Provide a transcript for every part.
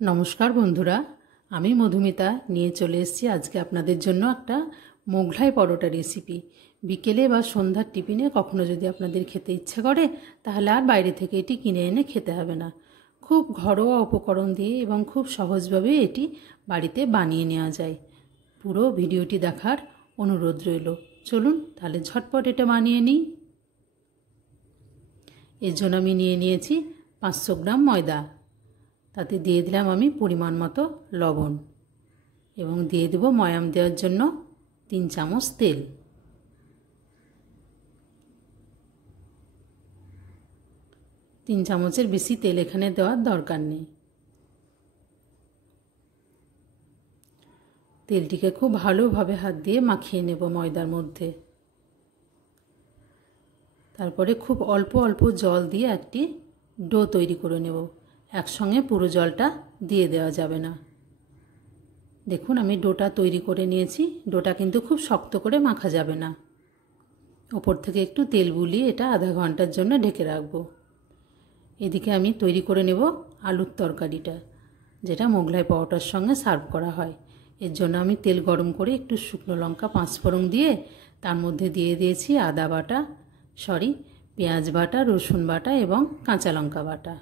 নমস্কার বন্ধুরা, আমি মধুমিতা নিয়ে চলে এসেছি আজকে আপনাদের জন্য একটা মোগলাই পরোটা রেসিপি। বিকেলে বা সন্ধ্যার টিফিনে কখনো যদি আপনাদের খেতে ইচ্ছে করে তাহলে আর বাইরে থেকে এটি কিনে এনে খেতে হবে না। খুব ঘরোয়া উপকরণ দিয়ে এবং খুব সহজভাবে এটি বাড়িতে বানিয়ে নেওয়া যায়। পুরো ভিডিওটি দেখার অনুরোধ রইল। চলুন তাহলে ঝটপট এটা বানিয়ে নিই। এর জন্য আমি নিয়ে নিয়েছি 500 গ্রাম ময়দা, তাতে দিয়ে দিলাম আমি পরিমাণ মতো লবণ এবং দিয়ে দেব ময়াম দেওয়ার জন্য 3 চামচ তেল। তিন চামচের বেশি তেল এখানে দেওয়ার দরকার নেই। তেলটিকে খুব ভালোভাবে হাত দিয়ে মাখিয়ে নেব ময়দার মধ্যে। তারপরে খুব অল্প অল্প জল দিয়ে একটি ডো তৈরি করে নেব। একসঙ্গে পুরো জলটা দিয়ে দেওয়া যাবে না। দেখুন আমি ডোটা তৈরি করে নিয়েছি। ডোটা কিন্তু খুব শক্ত করে মাখা যাবে না। ওপর থেকে একটু তেল বুলিয়ে এটা আধা ঘন্টার জন্য ঢেকে রাখবো। এদিকে আমি তৈরি করে নেব আলুর তরকারিটা, যেটা মোগলাই পরোটার সঙ্গে সার্ভ করা হয়। এর জন্য আমি তেল গরম করে একটু শুকনো লঙ্কা 5 ফোড়ন দিয়ে তার মধ্যে দিয়ে দিয়েছি পেঁয়াজ বাটা, রসুন বাটা এবং কাঁচা লঙ্কা বাটা।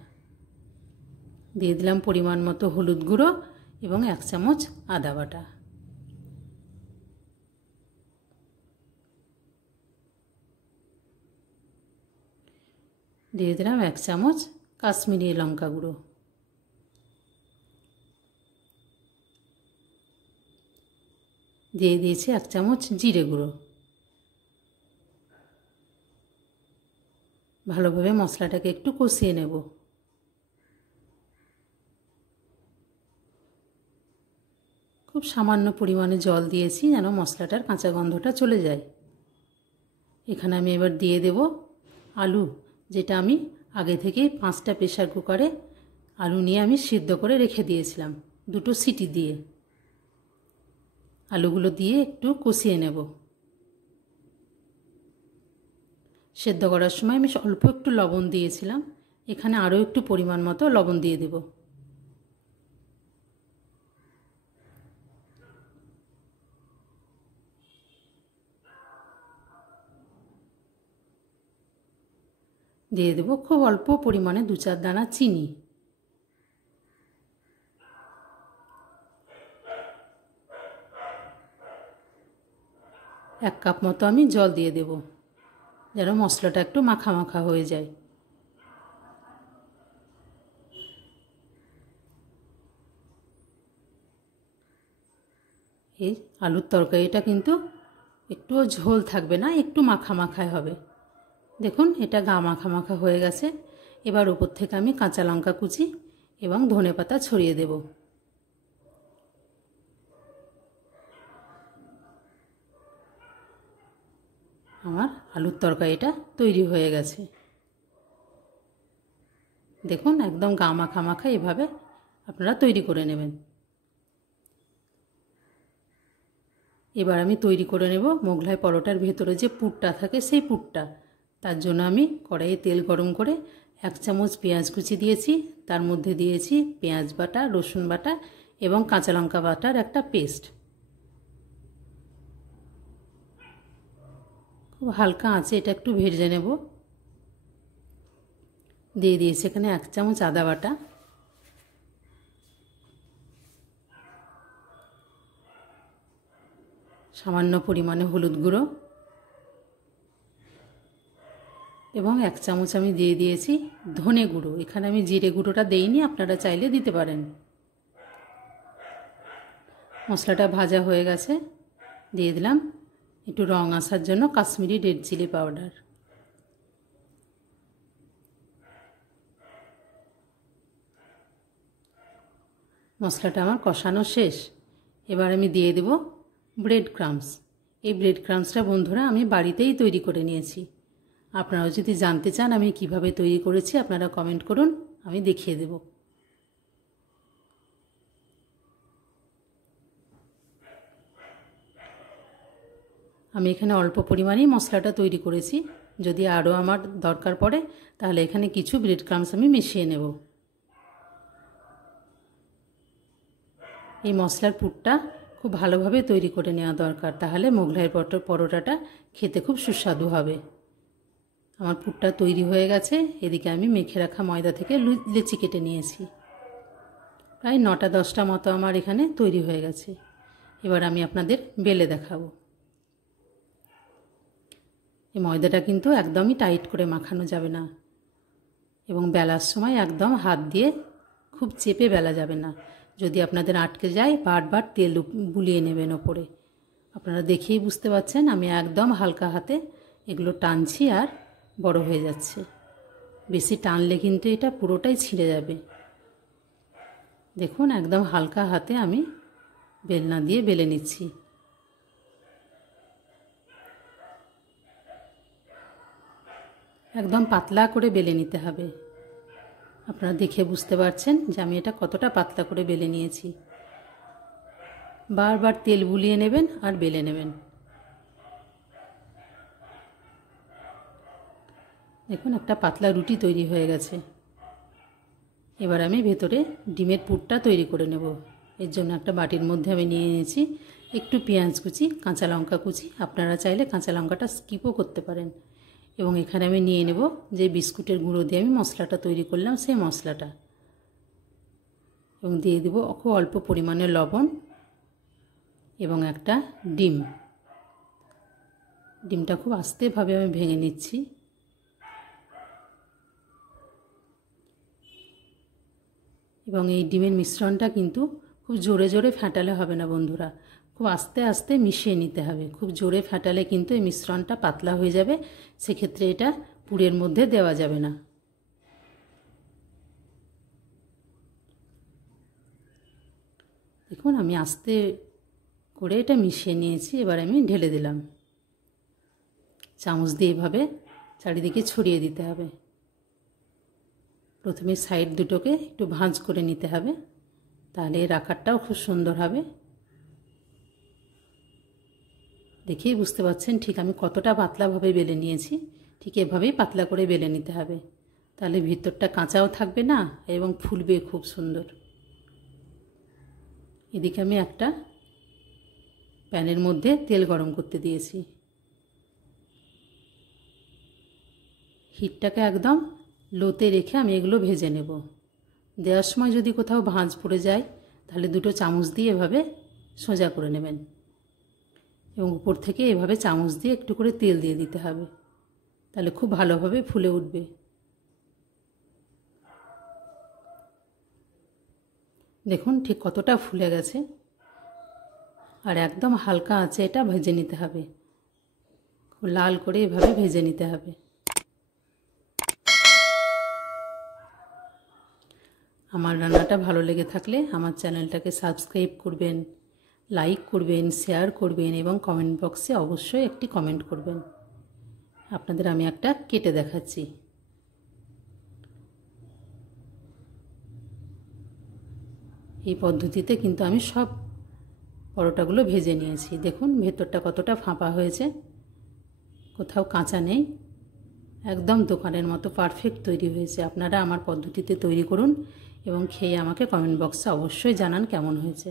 দিয়ে দিলাম পরিমাণ মতো হলুদ গুঁড়ো এবং 1 চামচ আদা বাটা। দিয়ে দিলাম 1 চামচ কাশ্মীরি লঙ্কা গুঁড়ো। দিয়ে দিয়েছি 1 চামচ জিরে গুঁড়ো। ভালোভাবে মশলাটাকে একটু কষিয়ে নেব। খুব সামান্য পরিমাণে জল দিয়েছি যেন মশলাটার কাঁচা গন্ধটা চলে যায়। এখানে আমি এবার দিয়ে দেব আলু, যেটা আমি আগে থেকেই 5টা প্রেসার কুকারে আলু নিয়ে আমি সিদ্ধ করে রেখে দিয়েছিলাম 2টো সিটি দিয়ে। আলুগুলো দিয়ে একটু কষিয়ে নেব। সেদ্ধ করার সময় আমি অল্প একটু লবণ দিয়েছিলাম, এখানে আরও একটু পরিমাণ মতো লবণ দিয়ে দেব। দিয়ে দেব খুব অল্প পরিমাণে 2-4 দানা চিনি। 1 কাপ মতো আমি জল দিয়ে দেব, যেন মশলাটা একটু মাখা মাখা হয়ে যায়। এই আলুর তরকারিটা কিন্তু একটুও ঝোল থাকবে না, একটু মাখা মাখায় হবে। দেখুন এটা গা মাখা মাখা হয়ে গেছে। এবার উপর থেকে আমি কাঁচা লঙ্কা কুচি এবং ধনেপাতা ছড়িয়ে দেব। আমার আলুর তরকারিটা তৈরি হয়ে গেছে। দেখুন একদম গা মাখা মাখা এভাবে আপনারা তৈরি করে নেবেন। এবার আমি তৈরি করে নেব মোগলাই পরোটার ভেতরে যে পুরটা থাকে সেই পুরটা। তার জন্য আমি কড়াইয়ে তেল গরম করে 1 চামচ পেঁয়াজ কুচি দিয়েছি, তার মধ্যে দিয়েছি পেঁয়াজ বাটা, রসুন বাটা এবং কাঁচা লঙ্কা বাটার একটা পেস্ট। খুব হালকা আঁচে এটা একটু ভেজে নেব। দিয়ে দিয়েছি এখানে 1 চামচ আদা বাটা, সামান্য পরিমাণে হলুদ গুঁড়ো এবং 1 চামচ আমি দিয়ে দিয়েছি ধনে গুঁড়ো। এখানে আমি জিরে গুঁড়োটা দেইনি, আপনারা চাইলে দিতে পারেন। মশলাটা ভাজা হয়ে গেছে। দিয়ে দিলাম একটু রং আসার জন্য কাশ্মীরি রেড চিলি পাউডার। মশলাটা আমার কষানো শেষ। এবার আমি দিয়ে দেব ব্রেড ক্রাম্বস। এই ব্রেড ক্রাম্বসটা বন্ধুরা আমি বাড়িতেই তৈরি করে নিয়েছি। আপনারাও যদি জানতে চান আমি কিভাবে তৈরি করেছি আপনারা কমেন্ট করুন, আমি দেখিয়ে দেব। আমি এখানে অল্প পরিমাণেই মশলাটা তৈরি করেছি। যদি আরও আমার দরকার পড়ে তাহলে এখানে কিছু ব্রেড ক্রাম্বস আমি মিশিয়ে নেব। এই মশলার পুরটা খুব ভালোভাবে তৈরি করে নেওয়া দরকার, তাহলে মোগলাই পরোটাটা খেতে খুব সুস্বাদু হবে। আমার পুরটা তৈরি হয়ে গেছে। এদিকে আমি মেখে রাখা ময়দা থেকে লেচি কেটে নিয়েছি। প্রায় 9টা-10টা মতো আমার এখানে তৈরি হয়ে গেছে। এবার আমি আপনাদের বেলে দেখাবো। এই ময়দাটা কিন্তু একদমই টাইট করে মাখানো যাবে না, এবং বেলার সময় একদম হাত দিয়ে খুব চেপে বেলা যাবে না। যদি আপনাদের আটকে যায় বারবার তেল বুলিয়ে নেবেন ওপরে। আপনারা দেখেই বুঝতে পারছেন আমি একদম হালকা হাতে এগুলো টানছি আর বড় হয়ে যাচ্ছে। বেশি টানলে কিন্তু এটা পুরোটাই ছিঁড়ে যাবে। দেখুন একদম হালকা হাতে আমি বেলনা দিয়ে বেলে নিচ্ছি। একদম পাতলা করে বেলে নিতে হবে। আপনারা দেখে বুঝতে পারছেন যে আমি এটা কতটা পাতলা করে বেলে নিয়েছি। বারবার তেল বুলিয়ে নেবেন আর বেলে নেবেন। দেখুন একটা পাতলা রুটি তৈরি হয়ে গেছে। এবার আমি ভেতরে ডিমের পুরটা তৈরি করে নেব। এর জন্য একটা বাটির মধ্যে আমি নিয়ে নিয়েছি একটু পেঁয়াজ কুচি, কাঁচা লঙ্কা কুচি। আপনারা চাইলে কাঁচা লঙ্কাটা স্কিপও করতে পারেন। এবং এখানে আমি নিয়ে নেব যে বিস্কুটের গুঁড়ো দিয়ে আমি মশলাটা তৈরি করলাম, সেই মশলাটা, এবং দিয়ে দেব খুব অল্প পরিমাণে লবণ এবং একটা ডিম। ডিমটা খুব আস্তেভাবে আমি ভেঙে নিচ্ছি। এবং এই ডিমের মিশ্রণটা কিন্তু খুব জোরে জোরে ফেটালে হবে না বন্ধুরা, খুব আস্তে আস্তে মিশিয়ে নিতে হবে। খুব জোরে ফেটালে কিন্তু এই মিশ্রণটা পাতলা হয়ে যাবে, সেক্ষেত্রে এটা পুরের মধ্যে দেওয়া যাবে না। দেখুন আমি আস্তে করে এটা মিশিয়ে নিয়েছি। এবার আমি ঢেলে দিলাম। চামচ দিয়ে এভাবে চারিদিকে ছড়িয়ে দিতে হবে। প্রথমে সাইড দুটোকে একটু ভাঁজ করে নিতে হবে, তাহলে এর আকারটাও খুব সুন্দর হবে। দেখেই বুঝতে পারছেন ঠিক আমি কতটা পাতলাভাবে বেলে নিয়েছি। ঠিক এভাবেই পাতলা করে বেলে নিতে হবে, তাহলে ভিতরটা কাঁচাও থাকবে না এবং ফুলবে খুব সুন্দর। এদিকে আমি একটা প্যানের মধ্যে তেল গরম করতে দিয়েছি। হিটটাকে একদম লোতে রেখে আমি এগুলো ভেজে নেব। দেওয়ার সময় যদি কোথাও ভাঁজ পড়ে যায় তাহলে দুটো চামচ দিয়ে এভাবে সোজা করে নেবেন, এবং উপর থেকে এভাবে চামচ দিয়ে একটু করে তেল দিয়ে দিতে হবে, তাহলে খুব ভালোভাবে ফুলে উঠবে। দেখুন ঠিক কতটা ফুলে গেছে। আর একদম হালকা আঁচে এটা ভেজে নিতে হবে, খুব লাল করে এভাবে ভেজে নিতে হবে। আমার রান্নাটা ভালো লেগে থাকলে আমার চ্যানেলটাকে সাবস্ক্রাইব করবেন, লাইক করবেন, শেয়ার করবেন এবং কমেন্ট বক্সে অবশ্যই একটি কমেন্ট করবেন। আপনাদের আমি একটা কেটে দেখাচ্ছি। এই পদ্ধতিতে কিন্তু আমি সব পরোটাগুলো ভেজে নিয়েছি। দেখুন ভেতরটা কতটা ফাঁপা হয়েছে, কোথাও কাঁচা নেই, একদম দোকানের মতো পারফেক্ট তৈরি হয়েছে। আপনারা আমার পদ্ধতিতে তৈরি করুন এবং খেয়ে আমাকে কমেন্ট বক্সে অবশ্যই জানান কেমন হয়েছে।